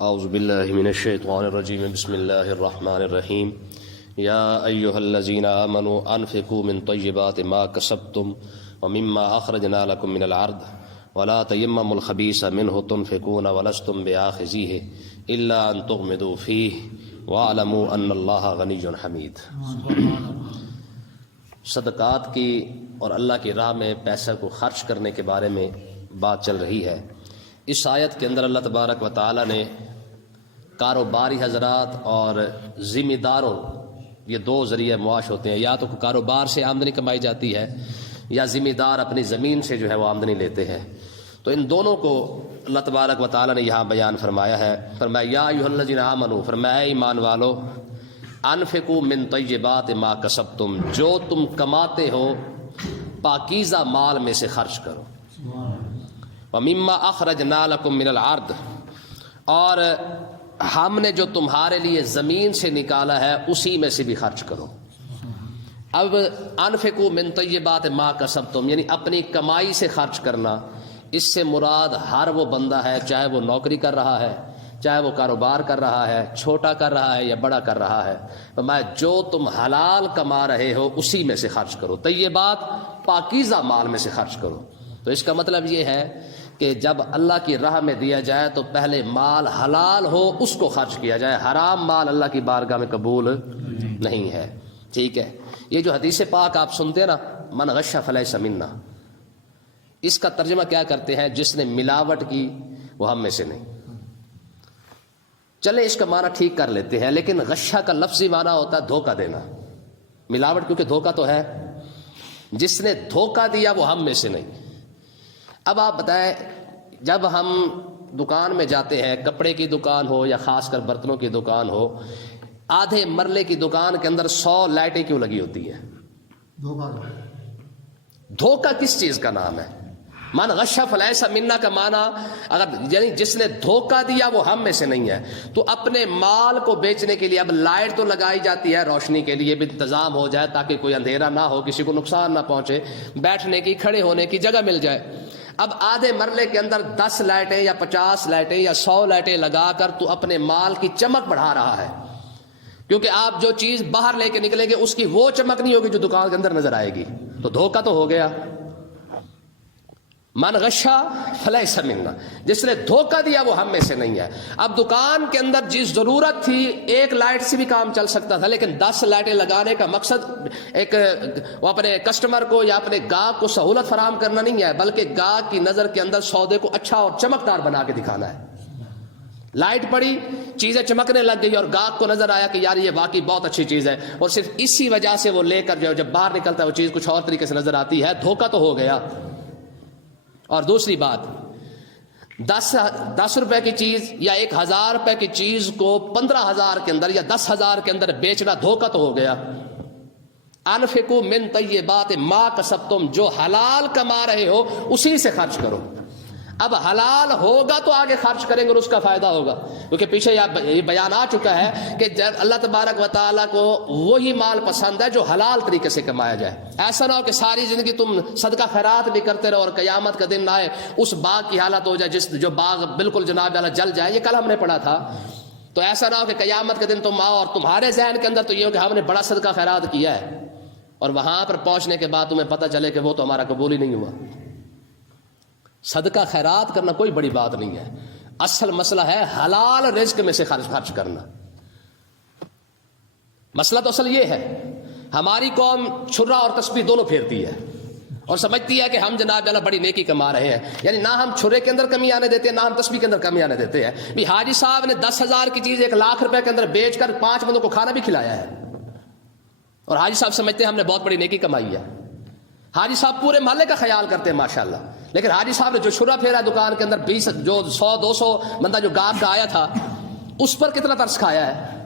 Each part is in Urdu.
اعوذ باللہ من الشیطان الرجیم بسم اللہ الرحمن الرحیم یا ایہا الذین آمنوا انفقوا من طیبات ما کسبتم ومما اخرجنا لکم من الارض ولا تیمموا الخبیث منہ تنفقون ولستم بآخذیہ الا ان تغمضوا فیہ واعلموا ان اللہ غنی حمید۔ صدقات کی اور اللہ کی راہ میں پیسہ کو خرچ کرنے کے بارے میں بات چل رہی ہے۔ اس آیت کے اندر اللہ تبارک و تعالی نے کاروباری حضرات اور ذمہ داروں، یہ دو ذریعے معاش ہوتے ہیں، یا تو کاروبار سے آمدنی کمائی جاتی ہے یا ذمہ دار اپنی زمین سے جو ہے وہ آمدنی لیتے ہیں، تو ان دونوں کو اللہ تبارک و تعالی نے یہاں بیان فرمایا ہے۔ فرمایا یا ایھا الذین آمنوا، فرمایا ایمان والو، انفقوا من طیبات ما کسبتم، جو تم کماتے ہو پاکیزہ مال میں سے خرچ کرو، ومما اخرجنا لکم من الارض، اور ہم نے جو تمہارے لیے زمین سے نکالا ہے اسی میں سے بھی خرچ کرو۔ اب انفقوا من طیبات ما کسبتم یعنی اپنی کمائی سے خرچ کرنا، اس سے مراد ہر وہ بندہ ہے، چاہے وہ نوکری کر رہا ہے، چاہے وہ کاروبار کر رہا ہے، چھوٹا کر رہا ہے یا بڑا کر رہا ہے، فرمایا جو تم حلال کما رہے ہو اسی میں سے خرچ کرو۔ طیبات پاکیزہ مال میں سے خرچ کرو۔ تو اس کا مطلب یہ ہے کہ جب اللہ کی راہ میں دیا جائے تو پہلے مال حلال ہو اس کو خرچ کیا جائے، حرام مال اللہ کی بارگاہ میں قبول نہیں ہے۔ ٹھیک ہے، یہ جو حدیث پاک آپ سنتے ہیں نا، من غش فلیس منا، اس کا ترجمہ کیا کرتے ہیں؟ جس نے ملاوٹ کی وہ ہم میں سے نہیں۔ چلے اس کا معنی ٹھیک کر لیتے ہیں، لیکن غشہ کا لفظی معنی ہوتا ہے دھوکہ دینا۔ ملاوٹ کیونکہ دھوکہ تو ہے، جس نے دھوکہ دیا وہ ہم میں سے نہیں۔ اب آپ بتائیں، جب ہم دکان میں جاتے ہیں، کپڑے کی دکان ہو یا خاص کر برتنوں کی دکان ہو، آدھے مرلے کی دکان کے اندر 100 لائٹیں کیوں لگی ہوتی ہیں؟ دھوکہ کس چیز کا نام ہے؟ من غش فلیس منا کا معنی اگر یعنی جس نے دھوکہ دیا وہ ہم میں سے نہیں ہے۔ تو اپنے مال کو بیچنے کے لیے اب لائٹ تو لگائی جاتی ہے، روشنی کے لیے بھی انتظام ہو جائے تاکہ کوئی اندھیرا نہ ہو، کسی کو نقصان نہ پہنچے، بیٹھنے کی کھڑے ہونے کی جگہ مل جائے۔ اب آدھے مرلے کے اندر 10 لائٹیں یا 50 لائٹیں یا 100 لائٹیں لگا کر تو اپنے مال کی چمک بڑھا رہا ہے، کیونکہ آپ جو چیز باہر لے کے نکلیں گے اس کی وہ چمک نہیں ہوگی جو دکان کے اندر نظر آئے گی، تو دھوکہ تو ہو گیا۔ من غشا فلیس منا، جس نے دھوکہ دیا وہ ہم میں سے نہیں ہے۔ اب دکان کے اندر جس ضرورت تھی، ایک لائٹ سے بھی کام چل سکتا تھا، لیکن 10 لائٹیں لگانے کا مقصد ایک وہ اپنے کسٹمر کو یا اپنے گاہک کو سہولت فراہم کرنا نہیں ہے، بلکہ گاہک کی نظر کے اندر سودے کو اچھا اور چمکدار بنا کے دکھانا ہے۔ لائٹ پڑی، چیزیں چمکنے لگ گئی اور گاہک کو نظر آیا کہ یار یہ واقعی بہت اچھی چیز ہے، اور صرف اسی وجہ سے وہ لے کر جب باہر نکلتا ہے وہ چیز کچھ اور طریقے سے نظر آتی ہے، دھوکہ تو ہو گیا۔ اور دوسری بات، 10 روپے کی چیز یا 1000 روپے کی چیز کو 15,000 کے اندر یا 10,000 کے اندر بیچنا دھوکہ تو ہو گیا۔ انفقوا من طیبات ما کسبتم، جو حلال کما رہے ہو اسی سے خرچ کرو۔ اب حلال ہوگا تو آگے خرچ کریں گے اور اس کا فائدہ ہوگا، کیونکہ پیچھے یہ بیان آ چکا ہے کہ اللہ تبارک و تعالیٰ کو وہی مال پسند ہے جو حلال طریقے سے کمایا جائے۔ ایسا نہ ہو کہ ساری زندگی تم صدقہ خیرات بھی کرتے رہو اور قیامت کا دن آئے اس باغ کی حالت ہو جائے جو باغ بالکل جناب والا جل جائے۔ یہ کل ہم نے پڑھا تھا۔ تو ایسا نہ ہو کہ قیامت کے دن تم آؤ اور تمہارے ذہن کے اندر تو یہ ہو کہ ہم نے بڑا صدقہ خیرات کیا ہے، اور وہاں پر پہنچنے کے بعد تمہیں پتہ چلے کہ وہ تو ہمارا قبول ہی نہیں ہوا۔ صدقہ خیرات کرنا کوئی بڑی بات نہیں ہے، اصل مسئلہ ہے حلال رزق میں سے خرچ کرنا۔ مسئلہ تو اصل یہ ہے، ہماری قوم چھرا اور تسبیح دونوں پھیرتی ہے اور سمجھتی ہے کہ ہم جناب جانا بڑی نیکی کما رہے ہیں، یعنی نہ ہم چھرے کے اندر کمی آنے دیتے ہیں، نہ ہم تسبیح کے اندر کمی آنے دیتے ہیں۔ بھی حاجی صاحب نے 10,000 کی چیز 1,00,000 روپے کے اندر بیچ کر 5 بندوں کو کھانا بھی کھلایا ہے، اور حاجی صاحب سمجھتے ہیں ہم نے بہت بڑی نیکی کمائی ہے۔ حاجی صاحب پورے محلے کا خیال کرتے ہیں ماشاءاللہ، لیکن حاجی صاحب نے جو چھرا پھیرا دکان کے اندر 20 جو 100-200 بندہ جو گاہک کا آیا تھا اس پر کتنا ترس کھایا ہے۔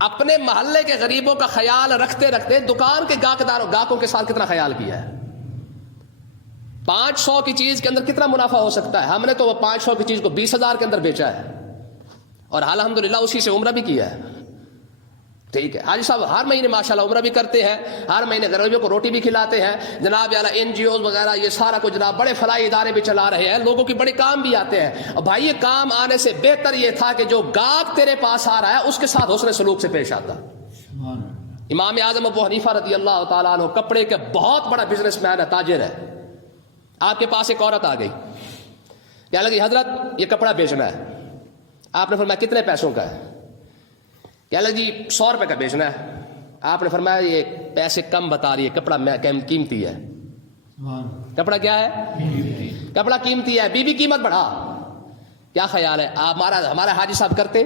اپنے محلے کے غریبوں کا خیال رکھتے رکھتے دکان کے گاہکوں کے ساتھ کتنا خیال کیا ہے۔ 500 کی چیز کے اندر کتنا منافع ہو سکتا ہے، ہم نے تو وہ 500 کی چیز کو 20,000 کے اندر بیچا ہے، اور الحمدللہ اسی سے عمرہ بھی کیا ہے۔ ٹھیک ہے، حاجی صاحب ہر مہینے ماشاءاللہ عمرہ بھی کرتے ہیں، ہر مہینے غریبوں کو روٹی بھی کھلاتے ہیں جناب اعلیٰ، NGOز وغیرہ یہ سارا کچھ جناب بڑے فلاحی ادارے بھی چلا رہے ہیں، لوگوں کے بڑے کام بھی آتے ہیں. اور بھائی یہ کام آنے سے بہتر یہ تھا کہ جو گاہک تیرے پاس آ رہا ہے اس کے ساتھ حسن سلوک سے پیش آتا. امام اعظم ابو حنیفہ رضی اللہ تعالیٰ عنہ کپڑے کا بہت بڑا بزنس مین ہے، تاجر ہے. آپ کے پاس ایک عورت آ گئی، کہنے لگی حضرت یہ کپڑا بیچنا ہے. آپ نے فرمایا کتنے پیسوں کا ہے؟ کہنے لگی 100 روپے کا بیچنا ہے. آپ نے فرمایا یہ پیسے کم بتا رہی ہے، کپڑا قیمتی ہے. کپڑا کیا ہے؟ کپڑا قیمتی ہے. بی قیمت بڑھا. کیا خیال ہے ہمارے حاجی صاحب کرتے؟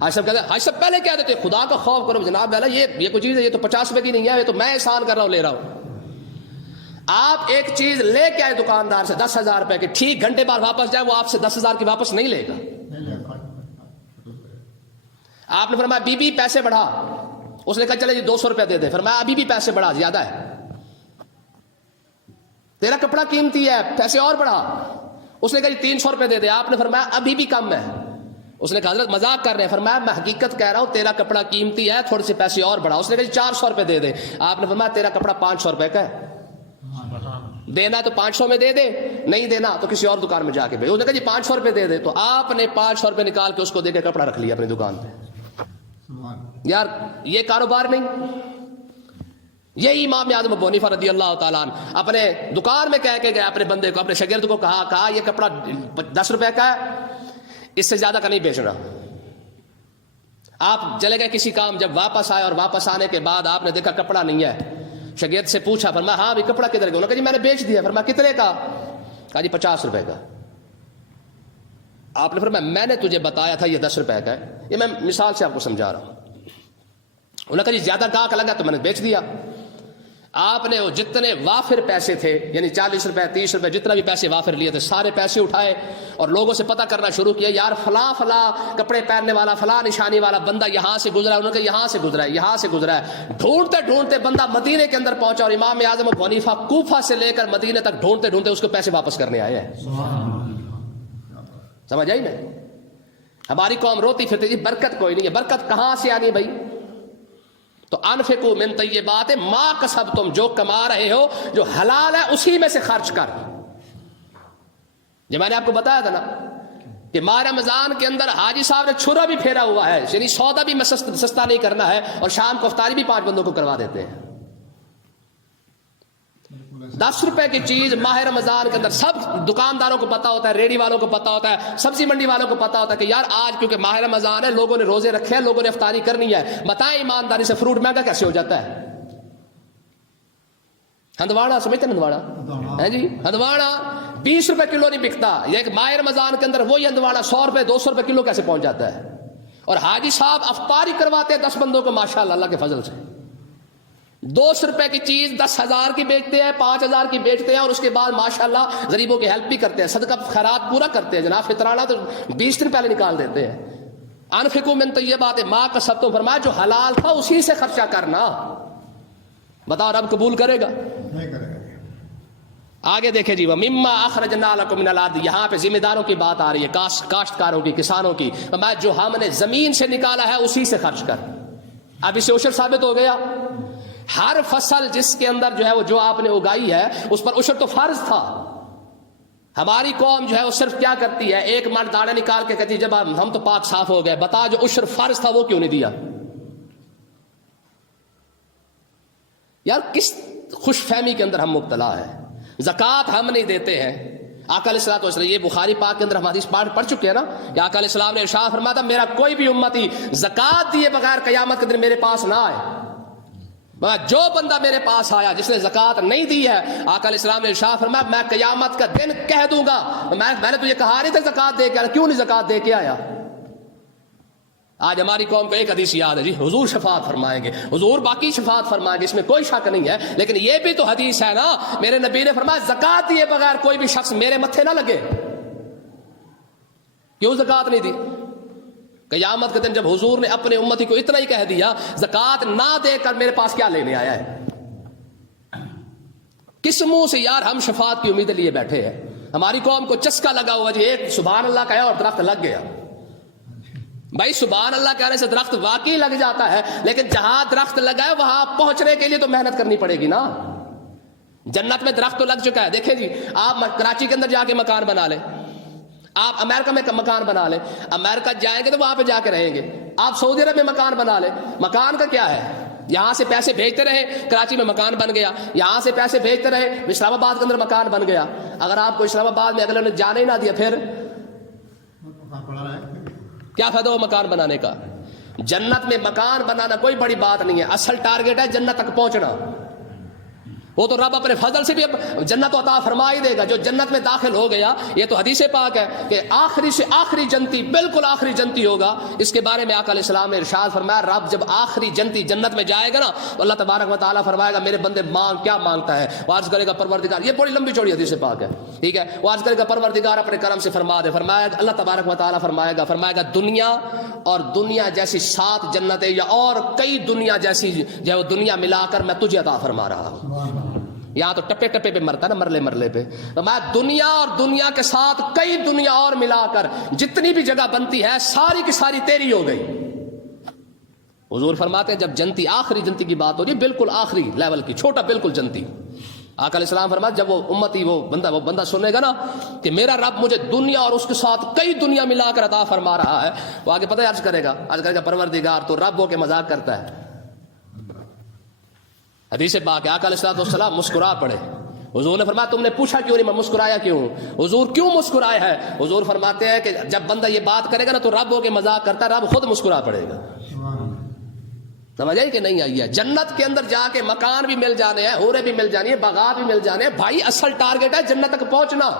حاجی صاحب کہتے حاجی صاحب پہلے کہہ دیتے خدا کا خوف کرو جناب والا، یہ کوئی چیز ہے، یہ تو 50 روپے کی نہیں ہے، یہ تو میں احسان کر رہا ہوں، لے رہا ہوں. آپ ایک چیز لے کے آئے دکاندار سے 10,000 روپے کی، ٹھیک گھنٹے بعد واپس جائے، وہ آپ سے 10,000 کی واپس نہیں لے گا. آپ نے فرمایا بی پیسے بڑھا. اس نے کہا چلے جی 200 روپے دے دے. فرمایا ابھی بھی پیسے بڑھا، زیادہ ہے، تیرا کپڑا قیمتی ہے، پیسے اور بڑھا. اس نے کہا جی 300 روپے دے دے. آپ نے فرمایا ابھی بھی کم ہے. اس نے کہا حضرت مذاق کر رہے ہیں. فرمایا میں حقیقت کہہ رہا ہوں، تیرا کپڑا قیمتی ہے، تھوڑے سے پیسے اور بڑھا. اس نے کہا جی 400 روپے دے دے. آپ نے فرمایا تیرا کپڑا 500 روپے کا ہے، دینا تو 500 میں دے دے، نہیں دینا تو کسی اور دکان میں جا کے بھیج. اس نے کہا جی 500 روپے دے دے. تو آپ نے 500 روپے نکال کے اس کو دے کے کپڑا رکھ لیا اپنی دکان پہ. یار یہ کاروبار نہیں. یہی امام اعظم ابو حنیفہ رضی اللہ تعالیٰ عنہ اپنے دکان میں کہہ کے گئے اپنے بندے کو، اپنے شاگرد کو کہا یہ کپڑا 10 روپے کا ہے، اس سے زیادہ کا نہیں بیچنا. آپ چلے گئے کسی کام، جب واپس آئے اور واپس آنے کے بعد آپ نے دیکھا کپڑا نہیں ہے. شاگرد سے پوچھا، فرمایا ہاں بھی کپڑا کدھر گیا؟ انہوں نے کہا جی میں نے بیچ دیا. فرمایا کتنے کا؟ کہا جی 50 روپے کا. آپ نے فرمایا میں نے تجھے بتایا تھا یہ 10 روپے کا ہے. یہ میں مثال سے آپ کو سمجھا رہا ہوں. انہوں نے کہا جی زیادہ گاہک لگا تو میں نے بیچ دیا. آپ نے وہ جتنے وافر پیسے تھے، یعنی 40 روپے 30 روپے جتنا بھی پیسے وافر لیے تھے، سارے پیسے اٹھائے اور لوگوں سے پتہ کرنا شروع کیا، یار فلاں کپڑے پہننے والا، فلاں نشانی والا بندہ یہاں سے گزرا ہے. انہوں نے کہا یہاں سے گزرا ہے، یہاں سے گزرا ہے. ڈھونڈتے ڈھونڈتے بندہ مدینے کے اندر پہنچا اور امام اعظم ابو حنیفہ کوفہ سے لے کر مدینے تک ڈھونڈتے ڈھونڈتے اس کو پیسے واپس کرنے آئے ہیں. سمجھ آئی نا؟ ہماری قوم روتی پھرتی جی برکت کوئی نہیں ہے. برکت کہاں سے آنی بھائی؟ تو انفقوا من طیبات ما کسبتم، جو کما رہے ہو جو حلال ہے اسی میں سے خرچ کر. جو میں نے آپ کو بتایا تھا نا کہ ماہ رمضان کے اندر حاجی صاحب نے چھرا بھی پھیرا ہوا ہے، یعنی سودا بھی سستا نہیں کرنا ہے، اور شام کو افطاری بھی 5 بندوں کو کروا دیتے ہیں. 10 روپے کی چیز ماہ رمضان کے اندر سب دکانداروں کو پتا ہوتا ہے، ریڑھی والوں کو پتا ہوتا ہے، سبزی منڈی والوں کو پتا ہوتا ہے کہ یار آج کیونکہ ماہ رمضان ہے، لوگوں نے روزے رکھے ہیں، لوگوں نے افطاری کرنی ہے. بتائیں ایمانداری سے فروٹ مہنگا کیسے ہو جاتا ہے؟ ہندواڑا سمجھتے ہیں؟ ہندواڑا ہے جی، ہندواڑا 20 روپے کلو نہیں بکتا. یہ ماہ رمضان کے اندر وہی ہندواڑا 100 روپے 200 روپے کلو کیسے پہنچ جاتا ہے؟ اور حاجی صاحب افطاری کرواتے ہیں 10 بندوں کو ماشاءاللہ اللہ کے فضل سے. 200 روپے کی چیز 10,000 کی بیچتے ہیں، 5,000 کی بیچتے ہیں، اور اس کے بعد ماشاءاللہ غریبوں کی ہیلپ بھی کرتے ہیں، صدقہ خیرات پورا کرتے ہیں. جناب فطرانہ تو 20 دن پہلے نکال دیتے ہیں. انفقوا من طیبات ما کسبتم، فرمایا جو حلال تھا اسی سے خرچہ کرنا. بتاؤ رب قبول کرے گا؟ نہیں کرے گا. آگے دیکھیں جی، وَمِمَّا أَخْرَجْنَا لَكُم مِّنَ الْأَرْضِ، یہاں پہ ذمہ داروں کی بات آ رہی ہے، کاشتکاروں کی، کسانوں کی. فرمایا جو ہم نے زمین سے نکالا ہے اسی سے خرچ کر. اب اسے عشر ثابت ہو گیا. ہر فصل جس کے اندر جو ہے وہ جو آپ نے اگائی ہے اس پر عشر تو فرض تھا. ہماری قوم جو ہے وہ صرف کیا کرتی ہے، ایک من دانا نکال کے کہتی ہے جب ہم تو پاک صاف ہو گئے. بتا جو عشر فرض تھا وہ کیوں نہیں دیا؟ یار کس خوش فہمی کے اندر ہم مبتلا ہے. زکوٰۃ ہم نہیں دیتے ہیں. آقا علیہ الصلوۃ والسلام، یہ بخاری پاک کے اندر ہم حدیث پڑھ چکے ہیں نا کہ آقا علیہ السلام نے ارشاد فرمایا تھا میرا کوئی بھی امتی زکوٰۃ دیے بغیر قیامت کے دن میرے پاس نہ آئے. جو بندہ میرے پاس آیا جس نے زکوٰۃ نہیں دی ہے، آقا علیہ السلام نے ارشاد فرمایا میں قیامت کا دن کہہ دوں گا میں نے تجھے کہا نہیں تھا زکوٰۃ دے کے آیا، کیوں نہیں زکوٰۃ دے کے آیا؟ آج ہماری قوم کو ایک حدیث یاد ہے جی، حضور شفاعت فرمائیں گے، حضور باقی شفاعت فرمائیں گے، اس میں کوئی شک نہیں ہے. لیکن یہ بھی تو حدیث ہے نا، میرے نبی نے فرمایا زکوٰۃ دیے بغیر کوئی بھی شخص میرے متھے نہ لگے. کیوں زکوٰۃ نہیں دی؟ قیامت کے دن جب حضور نے اپنے امتی کو اتنا ہی کہہ دیا زکوٰۃ نہ دے کر میرے پاس کیا لینے آیا ہے؟ کس منہ سے یار ہم شفاعت کی امید لیے بیٹھے ہیں؟ ہماری قوم کو چسکا لگا ہوا جی، ایک سبحان اللہ کہا اور درخت لگ گیا. بھائی سبحان اللہ کہنے سے درخت واقعی لگ جاتا ہے، لیکن جہاں درخت لگا ہے وہاں پہنچنے کے لیے تو محنت کرنی پڑے گی نا۔ جنت میں درخت تو لگ چکا ہے، دیکھیں جی آپ کراچی کے اندر جا کے مکان بنا لیں، آپ امریکہ میں مکان بنا لیں، امریکہ جائیں گے تو وہاں پہ جا کے رہیں گے، آپ سعودی عرب میں مکان بنا لیں، مکان کا کیا ہے؟ یہاں سے پیسے بھیجتے رہے، کراچی میں مکان بن گیا، یہاں سے پیسے بھیجتے رہے، اسلام آباد کے اندر مکان بن گیا۔ اگر آپ کو اسلام آباد میں اگلے نے جانے ہی نہ دیا پھر کیا فائدہ ہو مکان بنانے کا؟ جنت میں مکان بنانا کوئی بڑی بات نہیں ہے، اصل ٹارگیٹ ہے جنت تک پہنچنا۔ وہ تو رب اپنے فضل سے بھی جنت عطا فرما ہی دے گا جو جنت میں داخل ہو گیا۔ یہ تو حدیث پاک ہے کہ آخری سے آخری جنتی، بالکل آخری جنتی ہوگا۔ اس کے بارے میں آقا علیہ السلام نے ارشاد فرمایا رب جب آخری جنتی جنت میں جائے گا نا تو اللہ تبارک و تعالیٰ فرمائے گا میرے بندے مانگ، کیا مانگتا ہے؟ وہ عرض کرے گا پروردگار، یہ بڑی لمبی چوڑی حدیث پاک ہے، ٹھیک ہے، وہ عرض کرے گا پروردگار اپنے کرم سے فرما دے۔ فرمایا اللہ تبارک و تعالیٰ فرمائے گا دنیا اور دنیا جیسی 7 جنتیں یا اور کئی دنیا جیسی جو دنیا ملا کر میں تجھے عطا فرما رہا ہوں۔ یہاں تو ٹپے ٹپے پہ مرتا ہے نا، مرلے پہ، تو میں دنیا اور دنیا کے ساتھ کئی دنیا اور ملا کر جتنی بھی جگہ بنتی ہے ساری کی ساری تیری ہو گئی۔ حضور فرماتے ہیں جب جنتی آخری جنتی کی بات ہو رہی ہے، بالکل آخری لیول کی، چھوٹا بالکل جنتی، آقا علیہ السلام فرماتے جب وہ امتی وہ بندہ سنے گا نا کہ میرا رب مجھے دنیا اور اس کے ساتھ کئی دنیا ملا کر عطا فرما رہا ہے، وہ آگے پتہ ہے عرض کرے گا پروردگار تو رب ہو کے مذاق کرتا ہے۔ حدیث پاک ہے آقا علیہ السلام مسکرا پڑے۔ حضور نے فرمایا تم نے پوچھا کیوں نہیں، میں مسکرایا کیوں؟ حضور کیوں مسکرائے ہے؟ حضور فرماتے ہیں کہ جب بندہ یہ بات کرے گا نا تو رب ہو کے مذاق کرتا ہے، رب خود مسکرا پڑے گا۔ سمجھ آئی کہ نہیں آئی ہے؟ جنت کے اندر جا کے مکان بھی مل جانے ہیں، حوریں بھی مل جانی ہیں، باغات بھی مل جانے ہیں، بھائی اصل ٹارگیٹ ہے جنت تک پہنچنا۔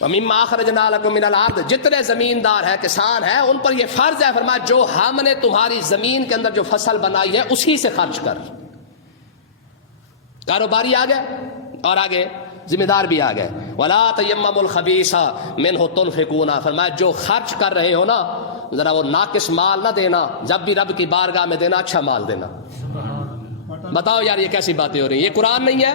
وَمِمَّا أَخْرَجْنَا لَكُم مِّنَ الْأَرْضِ، جتنے زمیندار ہیں، کسان ہیں، ان پر یہ فرض ہے، فرمایا جو ہم نے تمہاری زمین کے اندر جو فصل بنائی ہے اسی سے خرچ کر۔ کاروباری آ گئے اور آگے ذمہ دار بھی آ گئے۔ وَلَا تَيَمَّمُوا الْخَبِيثَ مِنْهُ تُنْفِقُونَ، فرمایا جو خرچ کر رہے ہو نا ذرا وہ ناقص مال نہ دینا، جب بھی رب کی بارگاہ میں دینا اچھا مال دینا۔ بتاؤ یار یہ کیسی باتیں ہو رہی ہیں؟ یہ قرآن نہیں ہے؟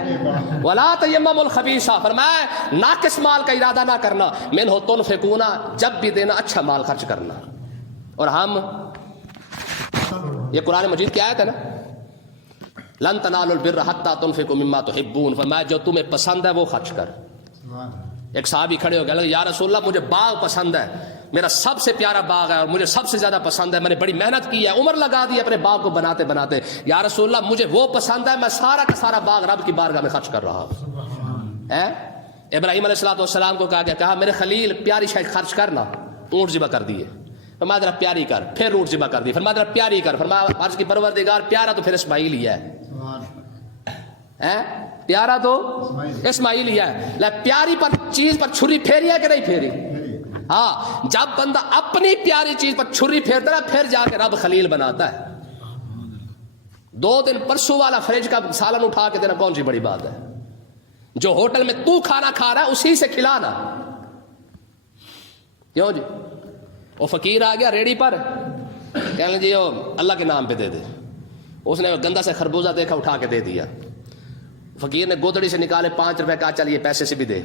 وَلَا تَيَمَّمُوا الْخَبِيثَ، فرمایا ناقص مال کا ارادہ نہ کرنا، مِنْهُ تُنْفِقُونَ، جب بھی دینا اچھا مال خرچ کرنا۔ اور ہم یہ قرآن مجید کی آیت ہے نا، لَن تَنَالُوا الْبِرَّ حَتَّى تُنْفِقُوا مِمَّا تُحِبُّونَ، فرمایا جو تمہیں پسند ہے وہ خرچ کر۔ ایک صحابی کھڑے ہو گئے، یا رسول اللہ مجھے باغ پسند ہے، میرا سب سے پیارا باغ ہے اور مجھے سب سے زیادہ پسند ہے، میں نے بڑی محنت کی ہے، عمر لگا دی اپنے باغ کو بناتے بناتے، یا رسول اللہ مجھے وہ پسند ہے، میں سارا کا سارا باغ رب کی بارگاہ میں خرچ کر رہا ہوں۔ ابراہیم علیہ السلام کو کہا میرے خلیل پیاری شاید خرچ کرنا، اونٹ ذبح کر دیے، فرمایا ذرا پیاری کر، پھر اونٹ ذبح کر دی، فرمایا ذرا پیاری کر، فرمایا عرض کی پروردگار پیارا تو پھر اسماعیل ہی ہے، پیارا تو اسماعیل ہی ہے، پیاری پر چیز پر چھری پھیری ہے کہ نہیں پھیری؟ ہاں، جب بندہ اپنی پیاری چیز پر چھری پھیرتا ہے پھر جا کے رب خلیل بناتا ہے۔ 2 دن پرسوں والا فریج کا سالن اٹھا کے دینا کون سی بڑی بات ہے؟ جو ہوٹل میں تو کھانا کھا رہا ہے اسی سے کھلانا، کیوں جی؟ وہ فقیر آ گیا ریڑی پر، کہنے جی اللہ کے نام پہ دے دے، اس نے گندا سے خربوزہ دیکھا اٹھا کے دے دیا، فقیر نے گودڑی سے نکالے 5 روپے کا، چل یہ پیسے سے بھی دے،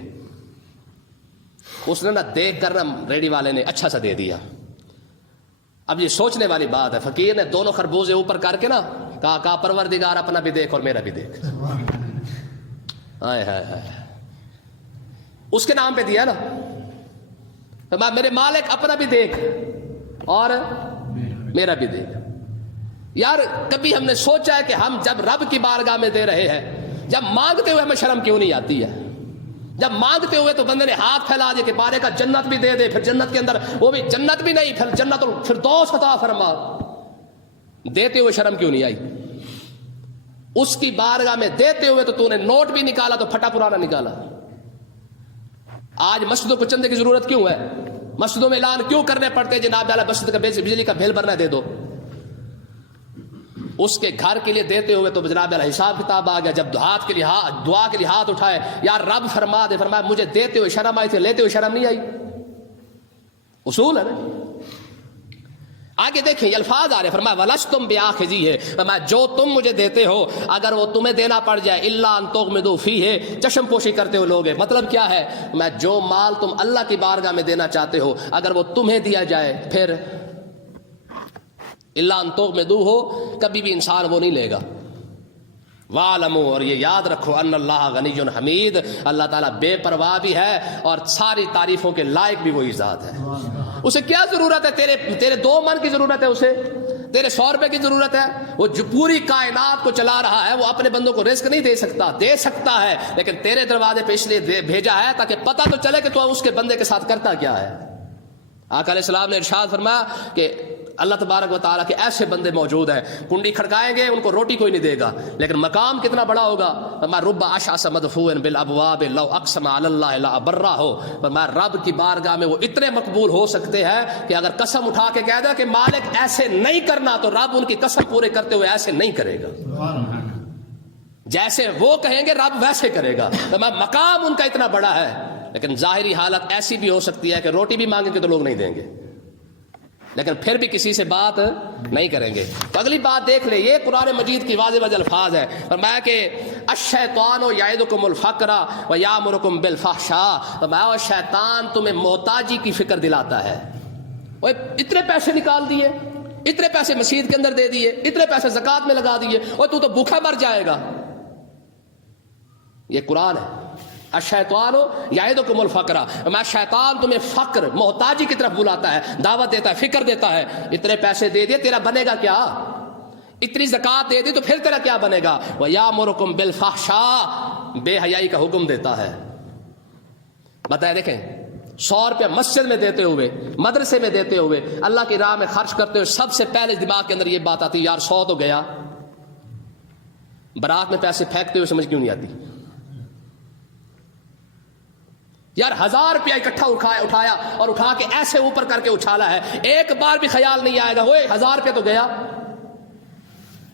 اس نے نہ دیکھ کر نہ ریڈی والے نے اچھا سا دے دیا۔ اب یہ سوچنے والی بات ہے، فقیر نے دونوں خربوزے اوپر کر کے نا کہا پروردگار اپنا بھی دیکھ اور میرا بھی دیکھ، ہائے ہائے ہائے، اس کے نام پہ دیا نا، میرے مالک اپنا بھی دیکھ اور میرا بھی دیکھ۔ یار کبھی ہم نے سوچا ہے کہ ہم جب رب کی بارگاہ میں دے رہے ہیں، جب مانگتے ہوئے ہمیں شرم کیوں نہیں آتی ہے؟ جب مانگتے ہوئے تو بندے نے ہاتھ پھیلا دیا کہ بارے کا جنت بھی دے دے، پھر جنت کے اندر وہ بھی جنت بھی نہیں، پھر جنت الفردوس عطا فرما، دیتے ہوئے شرم کیوں نہیں آئی؟ اس کی بارگاہ میں دیتے ہوئے تو نے نوٹ بھی نکالا تو پھٹا پرانا نکالا۔ آج مسجدوں کو چندے کی ضرورت کیوں ہے؟ مسجدوں میں اعلان کیوں کرنے پڑتے جناب اعلیٰ مسجد کا بجلی کا بل بھرنا دے دو؟ اس کے گھر کے لیے دیتے ہوئے تو جناب اعلیٰ حساب کتاب آ گیا، جب دعا کے لیے ہاتھ اٹھائے، یار رب فرما دے، فرمایا مجھے دیتے ہوئے شرم آئی تھی، لیتے ہوئے شرم نہیں آئی، اصول ہے نا۔ آگے دیکھیں یہ الفاظ آ رہے، فرمایا وَلَسْتُمْ بِآخِذِيهِ ہے، فرمایا جو تم مجھے دیتے ہو اگر وہ تمہیں دینا پڑ جائے إِلَّا أَن تُغْمِضُوا فِيهِ، چشم پوشی کرتے ہو لوگ، مطلب کیا ہے؟ میں جو مال تم اللہ کی بارگاہ میں دینا چاہتے ہو اگر وہ تمہیں دیا جائے پھر إِلَّا أَن تُغْمِضُوا ہو، کبھی بھی انسان وہ نہیں لے گا۔ وَاعْلَمُوا، اور یہ یاد رکھو، ان اللہ غنی حمید، اللہ تعالیٰ بے پرواہ بھی ہے اور ساری تعریفوں کے لائق بھی وہی ذات ہے۔ اسے کیا ضرورت ہے؟ تیرے 2 من کی ضرورت ہے، اسے تیرے 100 روپے کی ضرورت ہے؟ وہ جو پوری کائنات کو چلا رہا ہے وہ اپنے بندوں کو رزق نہیں دے سکتا ہے، لیکن تیرے دروازے پہ اس لیے بھیجا ہے تاکہ پتہ تو چلے کہ تو اس کے بندے کے ساتھ کرتا کیا ہے۔ آقا علیہ السلام نے ارشاد فرمایا کہ اللہ تبارک و تعالیٰ کے ایسے بندے موجود ہیں، کنڈی کھڑکائیں گے ان کو روٹی کوئی نہیں دے گا، لیکن مقام کتنا بڑا ہوگا۔ فرمایا رب اشعث مدفوع بالابواب لو اقسم علی اللہ لابرہ ہو، فرمایا رب کی بارگاہ میں وہ اتنے مقبول ہو سکتے ہیں کہ اگر قسم اٹھا کے کہہ دے کہ مالک ایسے نہیں کرنا تو رب ان کی قسم پورے کرتے ہوئے ایسے نہیں کرے گا، جیسے وہ کہیں گے رب ویسے کرے گا۔ فرمایا مقام ان کا اتنا بڑا ہے، لیکن ظاہری حالت ایسی بھی ہو سکتی ہے کہ روٹی بھی مانگیں گے تو لوگ نہیں دیں گے، لیکن پھر بھی کسی سے بات نہیں کریں گے۔ تو اگلی بات دیکھ لیں، یہ قرآن مجید کی واضح واضح الفاظ ہے۔ فرمایا کہ الشیطان یعدکم الفقر ویامرکم بالفحشاء، فرمایا شیطان تمہیں محتاجی کی فکر دلاتا ہے۔ وہ اتنے پیسے نکال دیے، اتنے پیسے مسجد کے اندر دے دیے، اتنے پیسے زکوٰۃ میں لگا دیے، اور تو بھوکا مر جائے گا۔ یہ قرآن ہے۔ الشیطان یعدکم الفقر، میں شیطان تمہیں فقر محتاجی کی طرف بلاتا ہے، دعوت دیتا ہے، فکر دیتا ہے۔ اتنے پیسے دے دیے تیرا بنے گا کیا؟ اتنی زکوٰۃ دے دی تو پھر تیرا کیا بنے گا؟ وَيَأْمُرُكُم بِالْفَحْشَاءِ، بے حیائی کا حکم دیتا ہے۔ بتائیں دیکھیں 100 روپیہ مسجد میں دیتے ہوئے، مدرسے میں دیتے ہوئے، اللہ کی راہ میں خرچ کرتے ہوئے سب سے پہلے دماغ کے اندر یہ بات آتی ہے یار 100 تو گیا۔ برات میں پیسے پھینکتے ہوئے سمجھ کیوں نہیں آتی؟ یار 1000 روپیہ اکٹھا اٹھایا اور اٹھا کے ایسے اوپر کر کے اچھالا ہے، ایک بار بھی خیال نہیں آئے گا وہ 1000 روپیہ تو گیا۔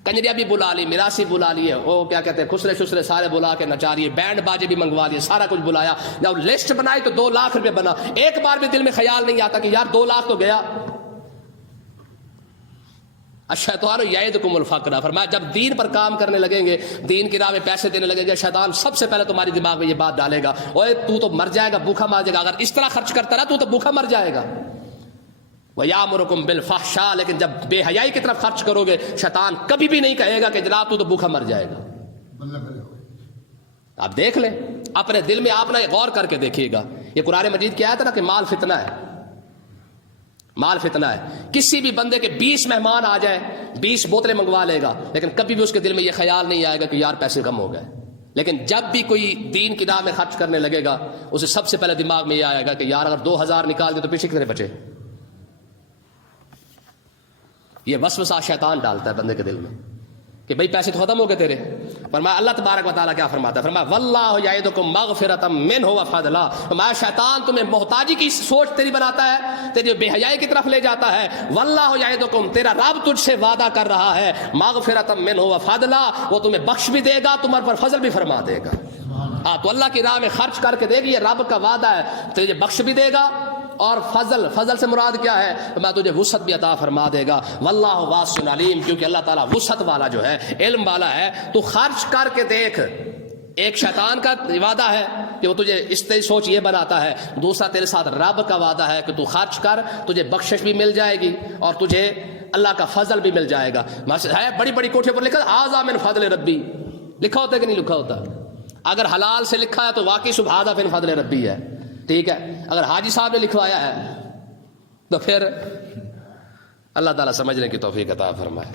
کنجریا بھی بلا لی، میراثی بلا لیے، وہ کیا کہتے ہیں خسرے شسرے سارے بلا کے نچا لیے، بینڈ باجے بھی منگوا لیے، سارا کچھ بلایا، جب لسٹ بنائی تو 2 لاکھ روپے بنا، ایک بار بھی دل میں خیال نہیں آتا کہ یار 2 لاکھ تو گیا۔ الشیطان یعدکم الفقر، فرمایا جب دین پر کام کرنے لگیں گے، دین کی راہ میں پیسے دینے لگیں گے، شیطان سب سے پہلے تمہاری دماغ میں یہ بات ڈالے گا، اوے تو مر جائے گا، بھوکا مر جائے گا، اگر اس طرح خرچ کرتا رہا تو بھوکا مر جائے گا۔ وَيَأْمُرُكُم بِالْفَحْشَاءِ، لیکن جب بے حیائی کی طرف خرچ کرو گے شیطان کبھی بھی نہیں کہے گا کہ جناب تو بھوکا مر جائے گا۔ آپ دیکھ لیں اپنے دل میں، آپ نے غور کر کے دیکھیے گا، یہ قرآن مجید کی آیت ہے نا کہ مال فتنہ ہے، مال فتنہ ہے۔ کسی بھی بندے کے 20 مہمان آ جائیں 20 بوتلیں منگوا لے گا، لیکن کبھی بھی اس کے دل میں یہ خیال نہیں آئے گا کہ یار پیسے کم ہو گئے، لیکن جب بھی کوئی دین کی راہ میں خرچ کرنے لگے گا اسے سب سے پہلے دماغ میں یہ آئے گا کہ یار اگر 2000 نکال دے تو پیچھے کتنے بچے۔ یہ وسوسہ شیطان ڈالتا ہے بندے کے دل میں کہ بھئی پیسے تو ختم ہو گئے تیرے۔ فرمایا اللہ تبارک و تعالیٰ کیا فرماتا ہے؟ فرمایا واللہ یعدکم مغفرۃ منہ وفضلا، فرمایا شیطان تمہیں محتاجی کی سوچ تیری بناتا ہے، تیری بے حیائی کی طرف لے جاتا ہے۔ واللہ یعدکم، تیرا رب تجھ سے وعدہ کر رہا ہے، مغفرۃ منہ وفضلا، وہ تمہیں بخش بھی دے گا، تمہارے پر فضل بھی فرما دے گا۔ تو اللہ کی راہ میں خرچ کر کے دے گی، یہ رب کا وعدہ ہے، تجھے بخش بھی دے گا، اور فضل سے مراد کیا ہے؟ میں تجھے وسعت بھی عطا فرما دے گا۔ واللہ واسع علیم، کیونکہ اللہ تعالیٰ وسعت والا جو ہے، علم والا ہے۔ تو خرچ کر کے دیکھ، ایک شیطان کا وعدہ ہے کہ وہ تجھے اس طرح سوچ یہ بناتا ہے، دوسرا تیرے ساتھ رب کا وعدہ ہے کہ تو خرچ کر، تجھے بخشش بھی مل جائے گی اور تجھے اللہ کا فضل بھی مل جائے گا۔ ہے بڑی بڑی کوٹھیوں پر لکھا ھذا من فضل ربی، لکھا ہوتا ہے کہ نہیں لکھا ہوتا؟ اگر حلال سے لکھا ہے تو واقعی ھذا من فضل ربی ہے، ٹھیک ہے۔ اگر حاجی صاحب نے لکھوایا ہے تو پھر اللہ تعالیٰ سمجھنے کی توفیق عطا فرمائے۔